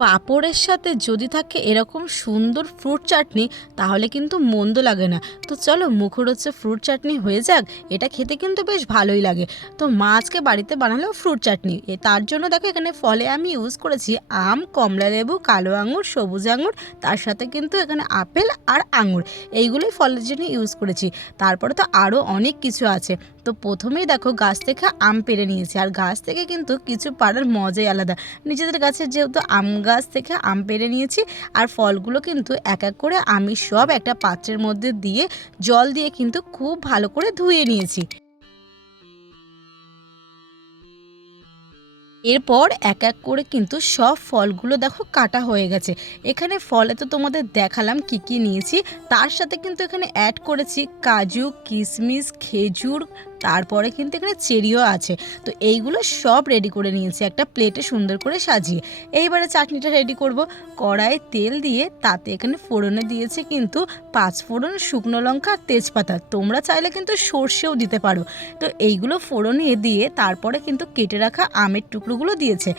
পাঁপড়ের সাথে যদি থাকে এরকম সুন্দর ফ্রুট চাটনি, তাহলে কিন্তু মন্দ লাগে না। তো চলো মুখরোচে ফ্রুট চাটনি হয়ে যাক, এটা খেতে কিন্তু বেশ ভালোই লাগে। তো মা আজকে বাড়িতে বানালো ফ্রুট চাটনি। তার জন্য দেখো এখানে ফলে আমি ইউজ করেছি আম, কমলা লেবু, কালো আঙুর, সবুজ আঙুর, তার সাথে কিন্তু এখানে আপেল আর আঙুর। এইগুলোই ফলের জন্য ইউজ করেছি। তারপরে তো আরও অনেক কিছু আছে। তো প্রথমেই দেখো গাছ থেকে আম পেরে নিয়েছি। আর গাছ থেকে কিন্তু কিছু পাড়ার মজাই আলাদা। নিজেদের গাছের যেহেতু আম গাছ থেকে আম পেড়ে নিয়েছি আর ফলগুলো কিন্তু এক এক করে আমি সব একটা পাত্রের মধ্যে দিয়ে জল দিয়ে কিন্তু খুব ভালো করে ধুয়ে নিয়েছি। এরপর এক এক করে কিন্তু সব ফলগুলো দেখো কাটা হয়ে গেছে। এখানে ফলে তো তোমাদের দেখালাম কি কি নিয়েছি। তার সাথে কিন্তু এখানে অ্যাড করেছি কাজু কিশমিশ খেজুর তারপরে কিন্তু এখানে চেরিও আছে। তো এইগুলো সব রেডি করে নিয়েছি, একটা প্লেটে সুন্দর করে সাজিয়ে। এইবারে চাটনিটা রেডি করব। কড়াই তেল দিয়ে তাতে এখানে ফোড়নে দিয়েছে কিন্তু পাঁচ ফোড়ন শুকনো লঙ্কা আর তেজপাতা। তোমরা চাইলে কিন্তু সর্ষেও দিতে পারো। তো এইগুলো ফোড়নে দিয়ে তারপরে কিন্তু কেটে রাখা আমের টুকরোগুলো দিয়েছে।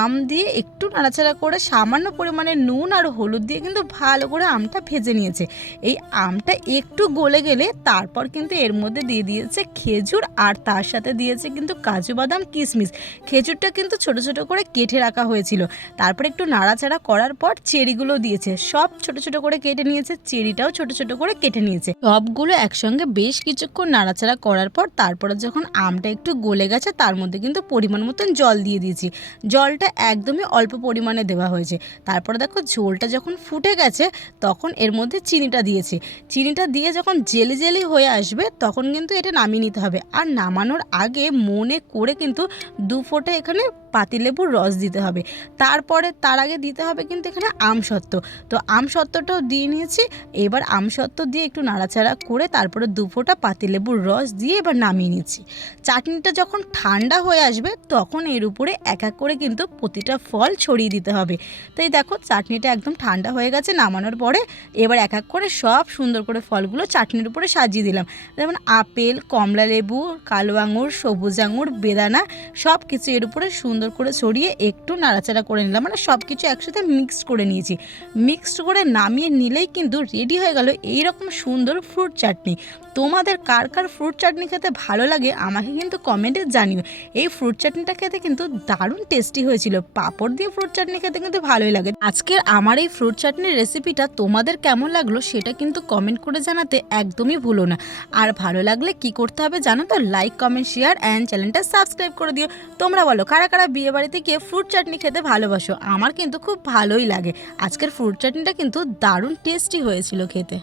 আম দিয়ে একটু নাড়াচাড়া করে সামান্য পরিমাণে নুন আর হলুদ দিয়ে কিন্তু ভালো করে আমটা ভেজে নিয়েছে। এই আমটা একটু গলে গেলে তারপর কিন্তু এর মধ্যে দিয়ে দিয়েছে খেজুর আর তার সাথে দিয়েছে কিন্তু কাজু বাদাম কিশমিশ খেজুরটা কিন্তু ছোট ছোট করে কেটে রাখা হয়েছিল। তারপর একটু নাড়াচাড়া করার পর চেরিগুলো দিয়েছে। সব ছোট ছোট করে কেটে নিয়েছে, চেরিটাও ছোট ছোট করে কেটে নিয়েছে। সবগুলো একসঙ্গে বেশ কিছুক্ষণ নাড়াচাড়া করার পর তারপরে যখন আমটা একটু গলে গেছে, তার মধ্যে কিন্তু পরিমাণ মতন জল দিয়ে দিয়েছি। জলটা একদমই অল্প পরিমাণে দেওয়া হয়েছে। তারপরে দেখো ঝোলটা যখন ফুটে গেছে, তখন এর মধ্যে চিনিটা দিয়েছি। চিনিটা দিয়ে যখন জেলি জেলি হয়ে আসবে, তখন কিন্তু এটা নামিয়ে নিতে হবে। আর নামানোর আগে মনে করে কিন্তু দু ফোঁটা এখানে পাতিলেবুর রস দিতে হবে। তারপরে তার আগে দিতে হবে কিন্তু এখানে আমসত্ত্ব তো আমসত্ত্বটাও দিয়ে নিয়েছি। এবার আমসত্ত্ব দিয়ে একটু নাড়াচাড়া করে তারপরে দু ফোঁটা পাতিলেবুর রস দিয়ে এবার নামিয়ে নিচ্ছি। চাটনিটা যখন ঠান্ডা হয়ে আসবে তখন এর উপরে এক এক করে কিন্তু প্রতিটা ফল ছড়িয়ে দিতে হবে। তো এই দেখো চাটনিটা একদম ঠান্ডা হয়ে গেছে নামানোর পরে এবার এক এক করে সব সুন্দর করে ফলগুলো চাটনির উপরে সাজিয়ে দিলাম। যেমন আপেল কমলা লেবু কালো আঙুর, সবুজ আঙুর, বেদানা সব কিছু এর উপরে সুন্দর করে ছড়িয়ে একটু নাড়াচাড়া করে নিলাম। মানে সব কিছু একসাথে মিক্সড করে নিয়েছি। মিক্সড করে নামিয়ে নিলেই কিন্তু রেডি হয়ে গেল এই রকম সুন্দর ফ্রুট চাটনি। তোমাদের কার কার ফ্রুট চাটনি খেতে ভালো লাগে আমাকে কিন্তু কমেন্টে জানিও। এই ফ্রুট চাটনিটা খেতে কিন্তু দারুণ টেস্টি হয়েছিল। পাঁপড় দিয়ে ফ্রুট চাটনি খেতে কিন্তু ভালোই লাগে। আজকের আমার এই ফ্রুট চাটনির রেসিপিটা তোমাদের কেমন লাগল সেটা কিন্তু কমেন্ট করে জানাতে একদমই ভুলো না। আর ভালো লাগলে কি করতে হবে জানো তো? লাইক কমেন্ট শেয়ার অ্যান্ড চ্যানেলটা সাবস্ক্রাইব করে দিও। তোমরা বলো, কারা কারা বিয়ে বাড়িতে গিয়ে ফ্রুট চাটনি খেতে ভালোবাসো। আমার কিন্তু খুব ভালোই লাগে। আজকের ফ্রুট চাটনিটা কিন্তু দারুণ টেস্টি হয়েছিল খেতে।